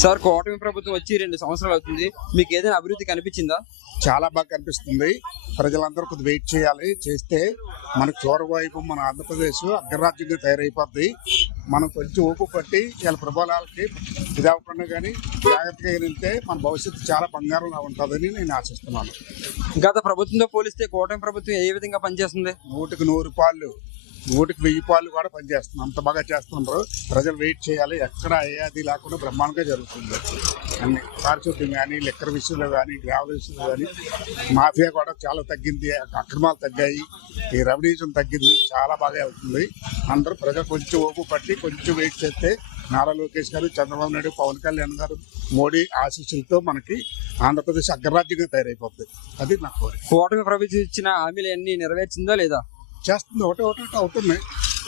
Sir, కూటమి ప్రభుత్వం వచ్చి 2 సంవత్సరాలు అవుతుంది. మీకు ఏదైనా అభివృద్ధి కనిపించిందా? చాలా బాగా కనిపిస్తుంది. ప్రజలందరూ కొద్ది వెయిట్ చేయాలి. చేస్తే మనకు చూరవైపు మన ఆంధ్రప్రదేశ్ అగ్రరాజ్యంగా తయారైపోద్ది. మనం కొంచెం ఊపు పట్టి ఇలా ప్రభావాలకి ఇది అవ్వకుండా కానీ జాగ్రత్తగా వెళ్తే మన భవిష్యత్తు చాలా బంగారంగా ఉంటుందని నేను ఆశిస్తున్నాను. గత ప్రభుత్వంతో పోలిస్తే కూటమి ప్రభుత్వం ఏ విధంగా పనిచేస్తుంది? 100కి 100 పాళ్ళు, 100కి 1000 పాళ్ళు కూడా పనిచేస్తున్నాం. అంత బాగా చేస్తున్నారు. ప్రజలు వెయిట్ చేయాలి. ఎక్కడ అది లేకుండా బ్రహ్మాండంగా జరుగుతుంది. అన్ని పారిశుద్ధ్యం కానీ, లెక్కర్ విషయంలో కానీ, గ్రావెల్ విషయంలో కానీ, మాఫియా కూడా చాలా తగ్గింది. అక్రమాలు తగ్గాయి. ఈ రెవెన్యూజం తగ్గింది. చాలా బాగా అవుతుంది. అందరూ ప్రజలు కొంచెం ఓపు పట్టి కొంచెం వెయిట్ చేస్తే నారా లోకేష్ గారు, చంద్రబాబు నాయుడు, పవన్ కళ్యాణ్ గారు, మోడీ ఆశీస్సులతో మనకి ఆంధ్రప్రదేశ్ అగ్రరాజ్యంగా తయారైపోతుంది. అది నా కోరిక. కూటమి ప్రభుత్వం ఇచ్చిన హామీలు అన్ని నెరవేర్చిందా లేదా? చేస్తుంది. ఒకటి అవుతుంది.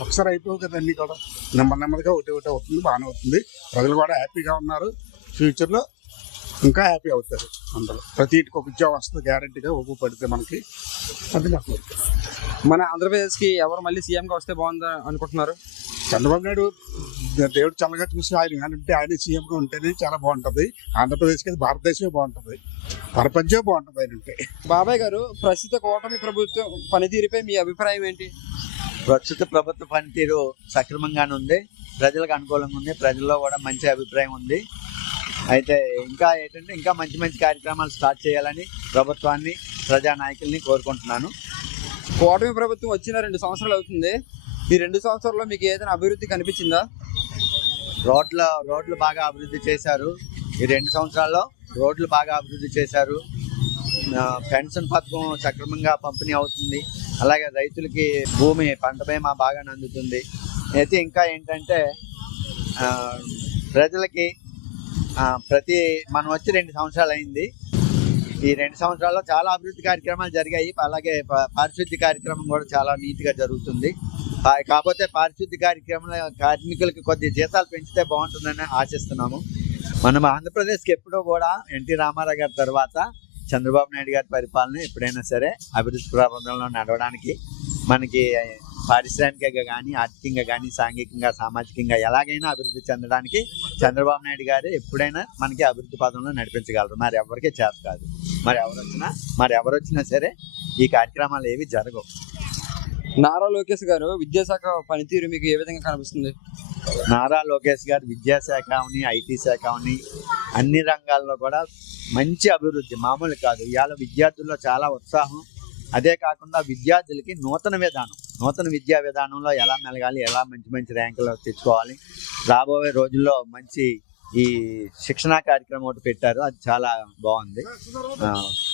ఒకసారి అయిపోవు కదా అన్నీ కూడా. నెమ్మదిగా ఒకటి అవుతుంది. బాగానే అవుతుంది. ప్రజలు కూడా హ్యాపీగా ఉన్నారు. ఫ్యూచర్లో ఇంకా హ్యాపీ అవుతారు అందరూ. ప్రతి ఇంటికి ఒక ఉద్యోగం వస్తుంది గ్యారంటీగా ఉపయోగపడితే మనకి. అది నా కోరిక. మన ఆంధ్రప్రదేశ్కి ఎవరు మళ్ళీ సీఎంగా వస్తే బాగుందా అనుకుంటున్నారు? చంద్రబాబు నాయుడు దేవుడు చల్లగా చూసి ఆయన సీఎంగా ఉంటేనే చాలా బాగుంటుంది. ఆంధ్రప్రదేశ్కి భారతదేశమే బాగుంటుంది. ప్రపంచమే బాగుంటుంది ఆయన ఉంటే. బాబాయ్ గారు, ప్రస్తుత కూటమి ప్రభుత్వం పనితీరుపై మీ అభిప్రాయం ఏంటి? ప్రస్తుత ప్రభుత్వ పనితీరు సక్రమంగానే ఉంది. ప్రజలకు అనుకూలంగా ఉంది. ప్రజల్లో కూడా మంచి అభిప్రాయం ఉంది. అయితే ఇంకా మంచి మంచి కార్యక్రమాలు స్టార్ట్ చేయాలని ప్రభుత్వాన్ని, ప్రజానాయకుల్ని కోరుకుంటున్నాను. కూటమి ప్రభుత్వం వచ్చిన 2 సంవత్సరాలు అవుతుంది. ఈ 2 సంవత్సరాల్లో మీకు ఏదైనా అభివృద్ధి కనిపించిందా? రోడ్లు బాగా అభివృద్ధి చేశారు. ఈ 2 సంవత్సరాల్లో రోడ్లు బాగా అభివృద్ధి చేశారు. పెన్షన్ పథకం సక్రమంగా పంపిణీ అవుతుంది. అలాగే రైతులకి పంట బీమా బాగా అందుతుంది. అయితే ఇంకా ఏంటంటే ప్రజలకి మనం వచ్చి 2 సంవత్సరాలు అయింది. ఈ 2 సంవత్సరాల్లో చాలా అభివృద్ధి కార్యక్రమాలు జరిగాయి. అలాగే పారిశుద్ధ్య కార్యక్రమం కూడా చాలా నీట్గా జరుగుతుంది. కాకపోతే పారిశుద్ధ్య కార్మికులకి కొద్ది జీతాలు పెంచితే బాగుంటుందని ఆశిస్తున్నాము. మనం ఆంధ్రప్రదేశ్కి ఎప్పుడూ కూడా ఎన్టీ రామారావు గారి తర్వాత చంద్రబాబు నాయుడు గారి పరిపాలన ఎప్పుడైనా సరే అభివృద్ధి ప్రబంధంలో నడవడానికి, మనకి పారిశ్రామికంగా కానీ, ఆర్థికంగా కానీ, సాంఘికంగా, సామాజికంగా ఎలాగైనా అభివృద్ధి చెందడానికి చంద్రబాబు నాయుడు గారు ఎప్పుడైనా మనకి అభివృద్ధి పదంలో నడిపించగలరు. మరి ఎవరికీ చేత కాదు. మరి ఎవరు వచ్చినా సరే ఈ కార్యక్రమాలు ఏవి జరగవు. నారా లోకేష్ గారు విద్యాశాఖ పనితీరు మీకు ఏ విధంగా కనిపిస్తుంది? నారా లోకేష్ గారు విద్యాశాఖ అవని, ఐటీ శాఖ అవని, అన్ని రంగాల్లో కూడా మంచి అభివృద్ధి, మామూలు కాదు. ఇవాళ విద్యార్థుల్లో చాలా ఉత్సాహం. అదే కాకుండా విద్యార్థులకి నూతన విద్యా విధానంలో ఎలా మెలగాలి, ఎలా మంచి ర్యాంకులు తెచ్చుకోవాలి, రాబోయే రోజుల్లో మంచి ఈ శిక్షణా కార్యక్రమం ఒకటి పెట్టారు. అది చాలా బాగుంది.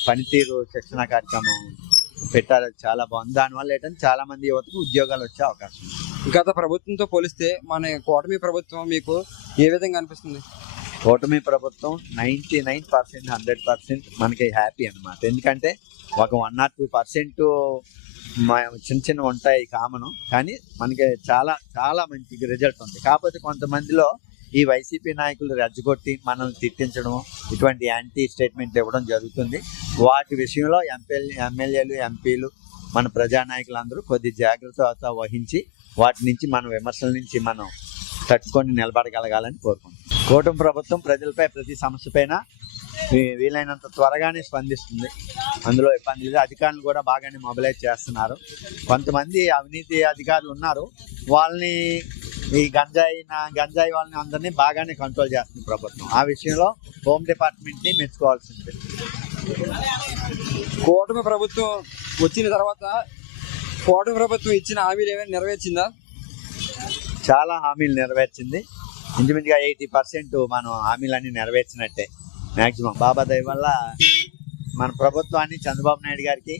పనితీరు శిక్షణా కార్యక్రమం పెట్టారు. అది చాలా బాగుంది. దానివల్ల ఏంటంటే చాలా మంది యువతకు ఉద్యోగాలు వచ్చే అవకాశం ఉంది. గత ప్రభుత్వంతో పోలిస్తే మన కూటమి ప్రభుత్వం మీకు ఏ విధంగా అనిపిస్తుంది? కూటమి ప్రభుత్వం 99% 100% మనకి హ్యాపీ అన్నమాట. ఎందుకంటే ఒక 1 or 2% చిన్న ఉంటాయి కామను, కానీ మనకి చాలా చాలా మంచి రిజల్ట్ ఉంది. కాకపోతే కొంతమందిలో ఈ వైసీపీ నాయకులు రెచ్చగొట్టి మనల్ని తిట్టించడం, ఇటువంటి యాంటీ స్టేట్మెంట్ ఇవ్వడం జరుగుతుంది. వాటి విషయంలో ఎమ్మెల్యేలు, ఎంపీలు, మన ప్రజానాయకులందరూ కొద్ది జాగ్రత్త వహించి వాటి నుంచి మన విమర్శల నుంచి మనం తట్టుకొని నిలబడగలగాలని కోరుకుంటున్నాం. కూటమి ప్రభుత్వం ప్రజలపై ప్రతి సమస్య పైన వీలైనంత త్వరగానే స్పందిస్తుంది. అందులో ఇబ్బంది లేదు. అధికారులు కూడా బాగానే మొబిలైజ్ చేస్తున్నారు. కొంతమంది అవినీతి అధికారులు ఉన్నారు. వాళ్ళని ఈ గంజాయి వాళ్ళని అందరినీ బాగానే కంట్రోల్ చేస్తుంది ప్రభుత్వం. ఆ విషయంలో హోమ్ డిపార్ట్మెంట్ని మెచ్చుకోవాల్సింది. కూటమి ప్రభుత్వం వచ్చిన తర్వాత కూటమి ప్రభుత్వం ఇచ్చిన హామీలు ఏమైనా నెరవేర్చిందా? చాలా హామీలు నెరవేర్చింది. ఇంచుమించుగా 80% మనం హామీలన్నీ నెరవేర్చినట్టే మ్యాక్సిమం. బాబా దయ వల్ల మన ప్రభుత్వాన్ని, చంద్రబాబు నాయుడు గారికి,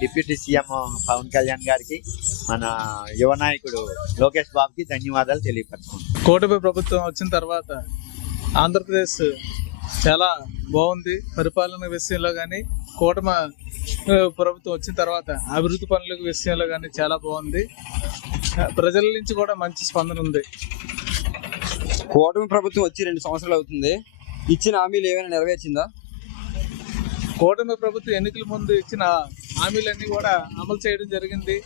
డిప్యూటీ సీఎం పవన్ కళ్యాణ్ గారికి, మన యువ నాయకుడు లోకేష్ బాబుకి ధన్యవాదాలు తెలియపరచుకుంటాం. కూటమి ప్రభుత్వం వచ్చిన తర్వాత ఆంధ్రప్రదేశ్ చాలా బాగుంది. పరిపాలన విషయంలో కానీ, కూటమి ప్రభుత్వం వచ్చిన తర్వాత అభివృద్ధి పనుల విషయంలో కానీ చాలా బాగుంది. ప్రజల నుంచి కూడా మంచి స్పందన ఉంది. కూటమి ప్రభుత్వం వచ్చి 2 సంవత్సరాలు అవుతుంది. ఇచ్చిన హామీలు ఏమైనా నెరవేర్చిందా? కూటమి ప్రభుత్వం ఎన్నికల ముందు ఇచ్చిన హామీలన్నీ కూడా అమలు చేయడం జరిగింది.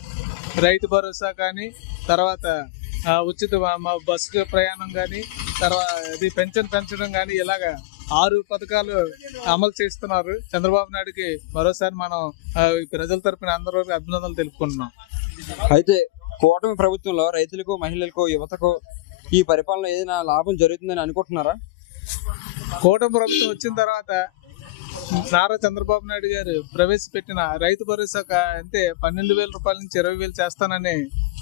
రైతు భరోసా కానీ, తర్వాత ఉచిత బస్సు ప్రయాణం కానీ తర్వాత ఇది పెంచడం కానీ ఇలాగా 6 పథకాలు అమలు చేస్తున్నారు. చంద్రబాబు నాయుడుకి మరోసారి మనం ఈ ప్రజల తరపున అందరూ అభినందనలు తెలుపుకుంటున్నాం. అయితే కూటమి ప్రభుత్వంలో రైతులకు, మహిళలకు, యువతకు ఈ పరిపాలన ఏదైనా లాభం జరుగుతుందని అనుకుంటున్నారా? కూటమి ప్రభుత్వం వచ్చిన తర్వాత నారా చంద్రబాబు నాయుడు గారు ప్రవేశపెట్టిన రైతు భరోసా అంతే 12,000 రూపాయల నుంచి 20,000 చేస్తానని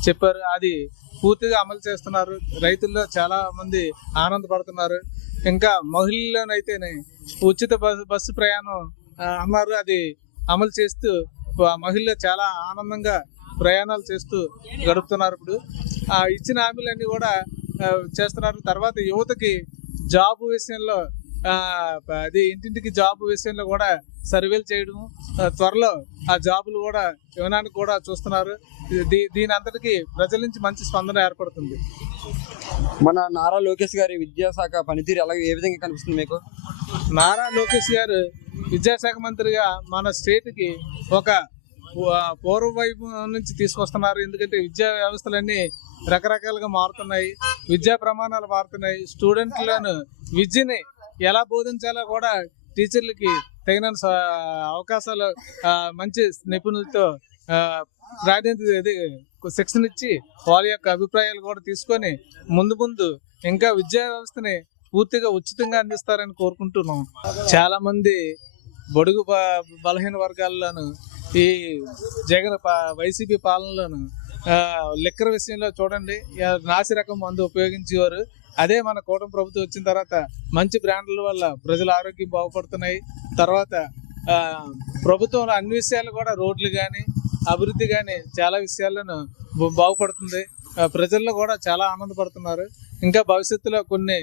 చెప్పారు. అది పూర్తిగా అమలు చేస్తున్నారు. రైతుల్లో చాలా మంది ఆనందపడుతున్నారు. ఇంకా మహిళల్లోనైతేనే ఉచిత బస్సు ప్రయాణం అన్నారు. అది అమలు చేస్తూ మహిళలు చాలా ఆనందంగా ప్రయాణాలు చేస్తూ గడుపుతున్నారు. ఇప్పుడు ఇచ్చిన హామీలన్నీ కూడా చేస్తున్నారు. తర్వాత యువతకి జాబ్ విషయంలో అది ఇంటింటికి జాబ్ విషయంలో కూడా సర్వేలు చేయడం, త్వరలో ఆ జాబులు కూడా ఇవ్వడానికి కూడా చూస్తున్నారు. దీని అంతటికి ప్రజల నుంచి మంచి స్పందన ఏర్పడుతుంది. మన నారా లోకేష్ గారి విద్యాశాఖ పనితీరు ఏ విధంగా కనిపిస్తుంది మీకు? నారా లోకేష్ గారు విద్యాశాఖ మంత్రిగా మన స్టేట్కి ఒక పూర్వ వైపు నుంచి తీసుకొస్తున్నారు. ఎందుకంటే విద్యా వ్యవస్థలన్నీ రకరకాలుగా మారుతున్నాయి, విద్యా ప్రమాణాలు మారుతున్నాయి. స్టూడెంట్లను విద్యని ఎలా బోధించాలో కూడా టీచర్లకి తగిన అవకాశాలు మంచి నిపుణులతో శిక్షణ ఇచ్చి వాళ్ళ యొక్క అభిప్రాయాలు కూడా తీసుకొని ముందు ఇంకా విద్యా వ్యవస్థని పూర్తిగా ఉచితంగా అందిస్తారని కోరుకుంటున్నాం. చాలా మంది బడుగు బలహీన వర్గాల్లోనూ ఈ జగన్ వైసీపీ పాలనలోను లిక్కర్ విషయంలో చూడండి నాసి రకం మందు ఉపయోగించేవారు. అదే మన కూటమి ప్రభుత్వం వచ్చిన తర్వాత మంచి బ్రాండ్ల వల్ల ప్రజల ఆరోగ్యం బాగుపడుతున్నాయి. తర్వాత ప్రభుత్వంలో అన్ని విషయాలు కూడా రోడ్లు కానీ అభివృద్ధి కానీ చాలా విషయాలను బాగుపడుతుంది. ప్రజల్లో కూడా చాలా ఆనందపడుతున్నారు. ఇంకా భవిష్యత్తులో కొన్ని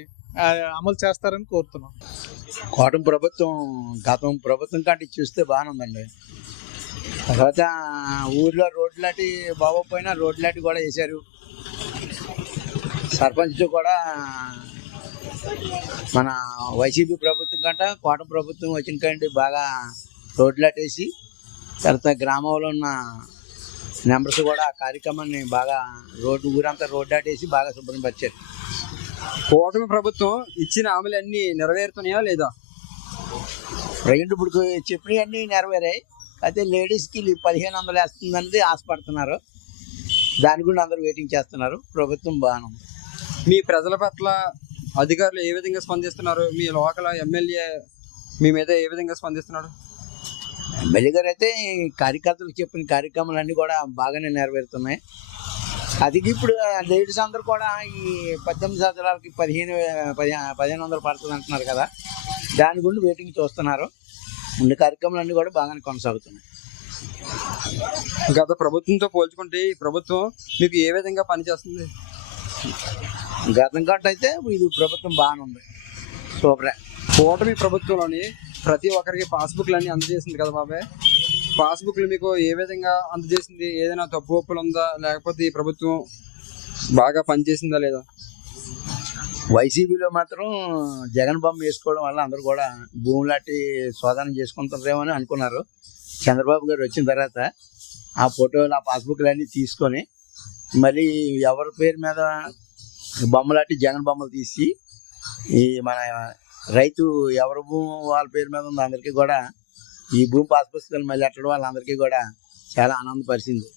అమలు చేస్తారని కోరుతున్నాం. కూటమి ప్రభుత్వం గతం ప్రభుత్వం కంటే చూస్తే బాగానే ఉందండి. తర్వాత ఊర్లో రోడ్లాంటి బాగోపోయినా రోడ్లాంటి కూడా వేశారు. సర్పంచ్ కూడా మన వైసీపీ ప్రభుత్వం కంటే కూటమి ప్రభుత్వం వచ్చిన కంటే బాగా రోడ్లాటేసి తర్వాత గ్రామంలో ఉన్న మెంబర్స్ కూడా ఆ కార్యక్రమాన్ని బాగా ఊరంతా రోడ్లాటేసి బాగా శుభ్రపరిచారు. కూటమి ప్రభుత్వం ఇచ్చిన హామీలు అన్ని నెరవేరుతున్నాయా లేదా? ప్రజెంట్ ఇప్పుడు చెప్పినవన్నీ నెరవేరాయి. అయితే లేడీస్కి 1,500 వేస్తుందనేది ఆశపడుతున్నారు. దాని గురించి అందరూ వెయిటింగ్ చేస్తున్నారు. ప్రభుత్వం బాగానే ఉంది. మీ ప్రజల పట్ల అధికారులు ఏ విధంగా స్పందిస్తున్నారు? మీ లోకల్ ఎమ్మెల్యే మీ మీద ఏ విధంగా స్పందిస్తున్నాడు? ఎమ్మెల్యే గారు అయితే కార్యకర్తలకు చెప్పిన కార్యక్రమాలన్నీ కూడా బాగానే నెరవేరుతున్నాయి. అది ఇప్పుడు లేడీస్ అందరూ కూడా ఈ 18 సంవత్సరాలకి 1,500 పడుతుంది అంటున్నారు కదా, దాని గురించి వెయిటింగ్ చూస్తున్నారు. ఉండే కార్యక్రమాలన్నీ కూడా బాగానే కొనసాగుతున్నాయి. గత ప్రభుత్వంతో పోల్చుకుంటే ఈ ప్రభుత్వం మీకు ఏ విధంగా పనిచేస్తుంది? గతం కంటే అయితే ఇది ప్రభుత్వం బాగానే ఉంది. సూపరే. కూటమి ప్రభుత్వంలోని ప్రతి ఒక్కరికి పాస్బుక్లు అన్ని అందజేసింది కదా బాబాయ్. పాస్బుక్లు మీకు ఏ విధంగా అందజేసింది? ఏదైనా తప్పు ఒప్పులు ఉందా, లేకపోతే ఈ ప్రభుత్వం బాగా పనిచేసిందా లేదా? వైసీపీలో మాత్రం జగన్ బొమ్మ వేసుకోవడం వల్ల అందరూ కూడా భూములాంటి శోధన చేసుకుంటారేమో అని అనుకున్నారు. చంద్రబాబు గారు వచ్చిన తర్వాత ఆ ఫోటోలు, ఆ పాస్బుక్లు అన్నీ తీసుకొని మళ్ళీ ఎవరి పేరు మీద బొమ్మలాంటి జగన్ బొమ్మలు తీసి ఈ మన రైతు ఎవరి భూమి వాళ్ళ పేరు మీద ఉందో అందరికీ కూడా ఈ భూమి పాస్ పుస్తకాలు మళ్ళీ అట్టడం వాళ్ళందరికీ కూడా చాలా ఆనందపరిచింది.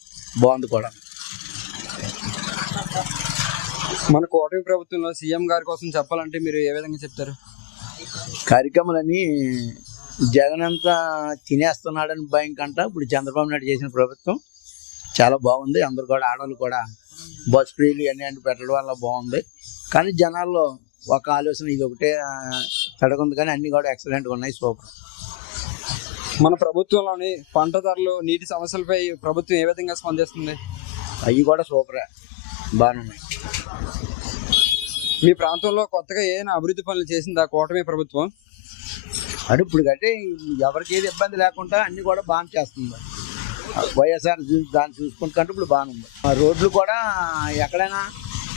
బాగుంది కూడా. మన కూటమి ప్రభుత్వంలో సీఎం గారి కోసం చెప్పాలంటే మీరు ఏ విధంగా చెప్తారు? కార్యక్రమాలన్నీ జగన్ అంతా తినేస్తున్నాడని భయం కంట ఇప్పుడు చంద్రబాబు నాయుడు చేసిన ప్రభుత్వం చాలా బాగుంది. అందరు కూడా ఆడవాళ్ళు కూడా బస్ ఫ్రీలు అన్నీ పెట్టడం వల్ల బాగుంది. కానీ జనాల్లో ఒక ఆలోచన ఇది ఒకటే తడకుంది, కానీ అన్నీ కూడా ఎక్సలెంట్గా ఉన్నాయి. సూపర్. మన ప్రభుత్వంలోని పంట ధరలు, నీటి సమస్యలపై ప్రభుత్వం ఏ విధంగా స్పందిస్తుంది? అవి కూడా సూపరే, బాగానే ఉన్నాయి. మీ ప్రాంతంలో కొత్తగా ఏదైనా అభివృద్ధి పనులు చేసిందా కూటమి ప్రభుత్వం? అంటే ఇప్పుడు కంటే ఎవరికి ఏది ఇబ్బంది లేకుండా అన్ని కూడా బాగా చేస్తుంది. వైఎస్ఆర్ దాన్ని చూసుకుంటే ఇప్పుడు బాగానే ఉంది. రోడ్లు కూడా ఎక్కడైనా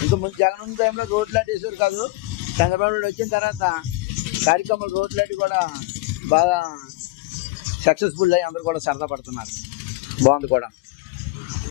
ఇంకా ముందు జగన్ ఉన్న టైంలో రోడ్లు అట్టేసారు కాదు, చంద్రబాబు నాయుడు వచ్చిన తర్వాత కార్యక్రమాలు రోడ్లు అట్టి కూడా బాగా సక్సెస్ఫుల్ అయ్యి అందరూ కూడా సరదా పడుతున్నారు. బాగుంది కూడా.